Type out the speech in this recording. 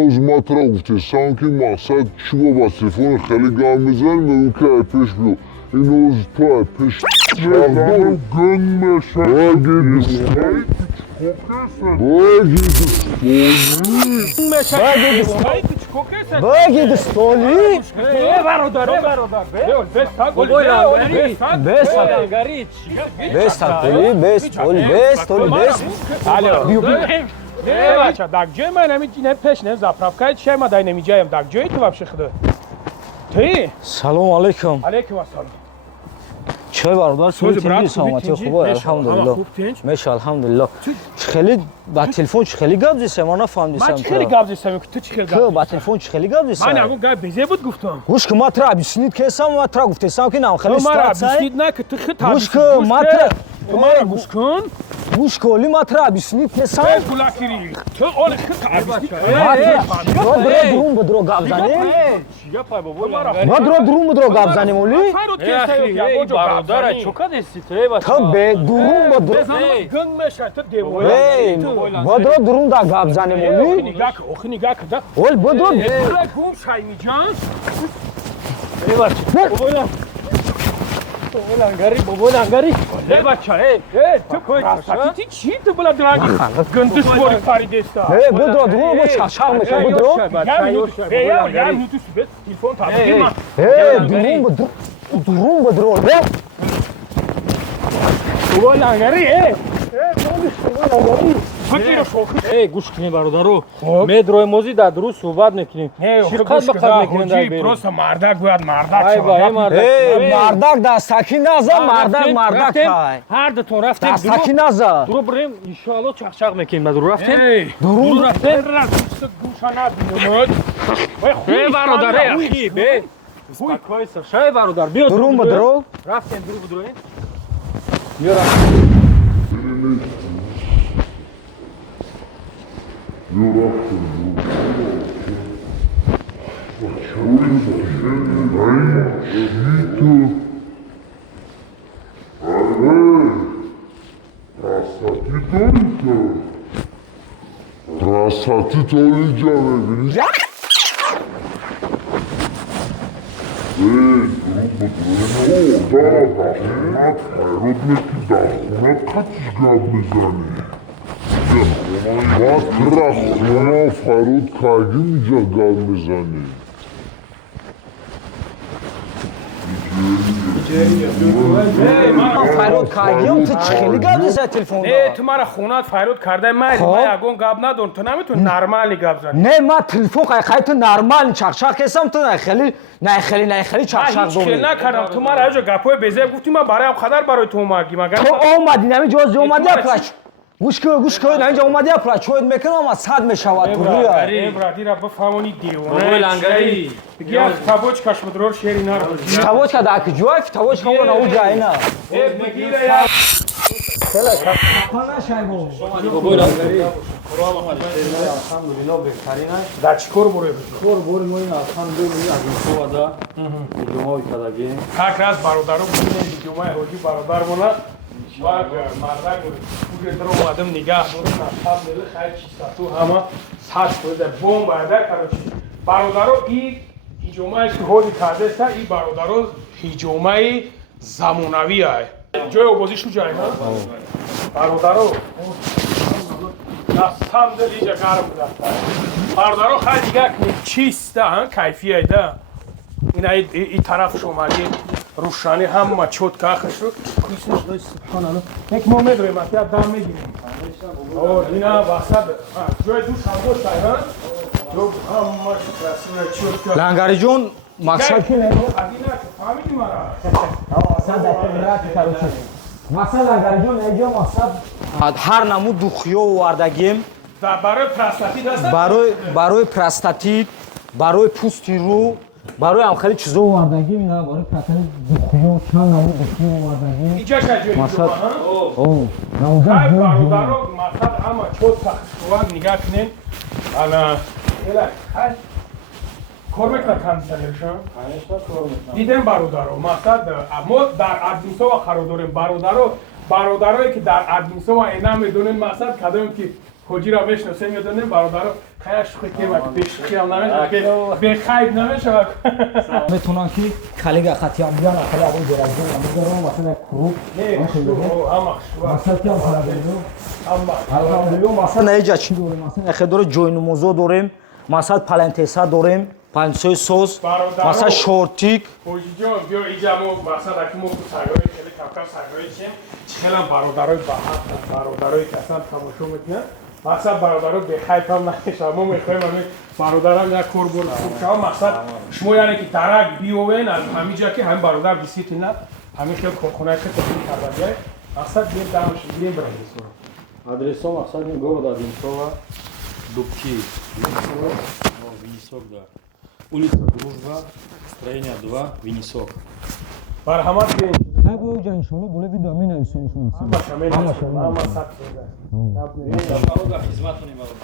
Uzmatra gufte sanki maqsad çuva bas telefonu xeli gamizan mümkün epeş bu. İnoz to epeş. Çavdor gönmeşe. Bagi de stoli. Так, джой мы не пешнем заправкает, чем дай не миджаем. Так, джой ты вообще худо? Ты? Салом алейкум. Алейкум ассалам. Чой бародар, соли тинги саломати хубо, алхамдулиллах. Меша, алхамдулиллах. Хели ба телефон хели гап зисам, ана фаҳмдисам. Ман хели гап зисам, ты хели гап. Ко ба телефон хели гап зисам. Ман агу гап безе буд гуфтам. Гуш ки матра объяснит кесам, матра гуфтесам ки нам хели страцай. страцай. Объяснит на ки ты хита. Гуш ки матра. Мара гуш кун. Гуш ки оли матра объяснит кесам. Без гулакири. Ты ол хита объяснит. Матра друм бодро гап занем. Я пай бабола. Матра друм бодро гап занем оли. Хайрот кесай я божо гап занем. Чука дести треба. Табе друм бодро. Гын меша ты дево. Эй, бодро друм да гап занем оли. Нигак, охи нигак да. Ол бодро. Гум шаймиҷан. Эвач. Бабола. Баболангари, баболангари. Лебача, ты кой? Ты чи ты была драг? Гындыс бори фаридеста. Бодро друм бо чашам меша бодро. Я минуту себе телефон табима. Друм бодро. Друм бодро. Баболангари, факиро шохи. гуш кини бародаро. Медрои мози да друз суҳбат мекунем. Ширқат ба қад мекунем дар берем. Просто мардак гӯяд мардак. Ай ба ай мардак. Мардак дастаки наза, мардак хай. Ҳар дутон рафтем. Дастаки наза. Дуро бирем, иншоалло чақчақ мекунем. Ба дуро рафтем. Дуро рафтем. Гӯша набинамад. Бе бародар, ахи, бе. Успокойся. Шай бародар, биё. Дурум бодро. Рафтем, дуро бодро. Биё рафтем. Красоты толиджа мебиниш? Дахунат қачиш гап мезани. Матра хуно фарод каги миҷа гап мезани. Файрод кардем, ты хели гап зиса телефонда. Не, ты мара хунат файрод кардай майли, ман ягон гап надорм, ты наметуни нормали гап зани. Не, ма телефон қайқай ты нормально чақчақ кесам, ты нахели чақчақ ҳеҷ хел накардам, ту мара аҷо гапҳои безеб гуфтӣ, ман бароям қадар барои ту омагӣ магар. То омадӣ, нами ҷози омадӣ аплач. Гӯш кӯ, наинҷа омадӣ аплач, чоид мекунам, аз сад мешавад пурия. Брадира бифаҳмони девона. Баболангари. Бигият табочкаш будрор шери нар. Тавочка да ки ҷои, тавочка мо на уҷа ина. Бигира я. Хела капана шайбо. Баболангари. Алхамдулиллах беҳтарина. Да чикор боре? Чикор бори мо ин алхамдулиллах аз инсовада. Видеомои кадаги. Как раз бародару бинем видеомаи ҳоҷи бародар мона. Бак мардак уҷа дро омадам нигаҳ дорам, алхамдулиллах хайр чистату ҳама сад шуда бомба ада карочи. Бародаро и ҳиҷомае ки ҳоли кардаста, и бародаро ҳиҷомаи замонавиае. Ҷои обозӣ шу ҷай ҳа? Бародаро дастамдил иҷа гарм даста. Бародаро хай дигак чиста кайфияйда. Ина и тараф шомаги рӯшанӣ ҳама чотка хашу. Субҳаналлоҳ. Як мо медоем, ак я дам мегирем. О, ина васад. Ҷои душ ҳам доштай, ҳа? Ҷо ҳамаш красивая чотка. Лангариҷон мақсад ки Адина фаҳмидӣ мара? мақсад дар карочи. Мақсад лангариҷон эҷо мақсад ҳар намуд духиё овардагим. Барои простатит аст? Барои простатит, барои пӯсти рӯ, барои ҳамхеле чизо овардагим, ина барои простатит духиё, чанд намуд духиё овардагим. Иҷа шаҷои Мақсад Ай бародаро мақсад ҳама чотка хушувак нигоҳ кунем. Ана ела ай кор мекунад кондитсионершон? Конечно, кор мекунад. Дидем бародаро, мақсад мо дар Адмисова қарор дорем. Бародарое ки дар Адмисова ина медонем мақсад кадом ки ҳоҷиро мешносем ёдоне бародаро хаяш хикемак бешхиям намешавад бехайб намешавад метонам ки калига хатиам биан ахали або деразо амдоро масалан круп масалан кам халадо алҳамдулилла масалан наиҷа чи дорем масалан ахедоро ҷойнумозо дорем масалан палантеса дорем пансои соз масалан шортик ҳоҷиҷон биё иҷа мо масалан ки мо сагрои хеле камкам сагрои чием хелам бародарои баҳақ бародарои ки аслан тамошо мекунанд масалан бародаро бехайбам намешавад мо мехоҳем ҳамин бародарам як корбор хуб шава масалан шумо яъне ки дарак биёвен аз ҳамин ҷа ки ҳамин бародар дисиплина ҳамин хел корхонаи хел тахлил кардаҷай масалан бием дамаши гирем бирем Адреса мақсад города Винцова, Дубки. Винисок, да. Улица Дружба, строение 2, Винисок. марҳамат бием агу ҷа иншоалло бола видео менависем ҳамаша менависем ҳама сабт Хизматуни мавлud.